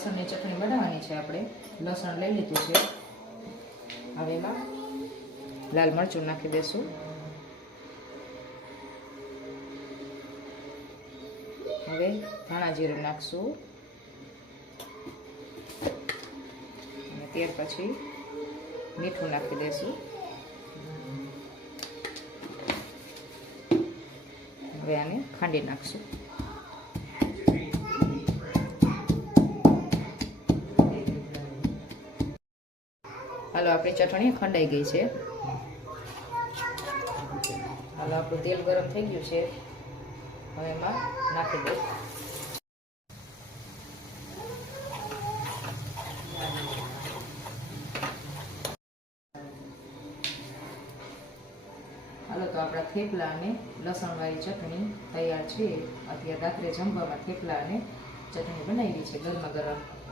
લસણની ચટણી બનાવવાની છે આપણે. લસણ લઈ લીધું છે. હવે એમાં લાલ મરચું નાખી દઈશું. હવે ધાણા જીરું નાખશું અને ત્યાર પછી મીઠું નાખી દઈશું. હવે આને ખાંડી નાખશું. હાલો આપણી ચટણી ખંડાઈ ગઈ છે. હાલો આપણું તેલ ગરમ થઈ ગયું છે. હવે એમાં નાખી દઈશ. હાલો તો આપણા થેપલા અને લસણવાળી ચટણી તૈયાર છે. અત્યારે રાત્રે જમવામાં થેપલા અને ચટણી બનાવી છે ગરમા ગરમ.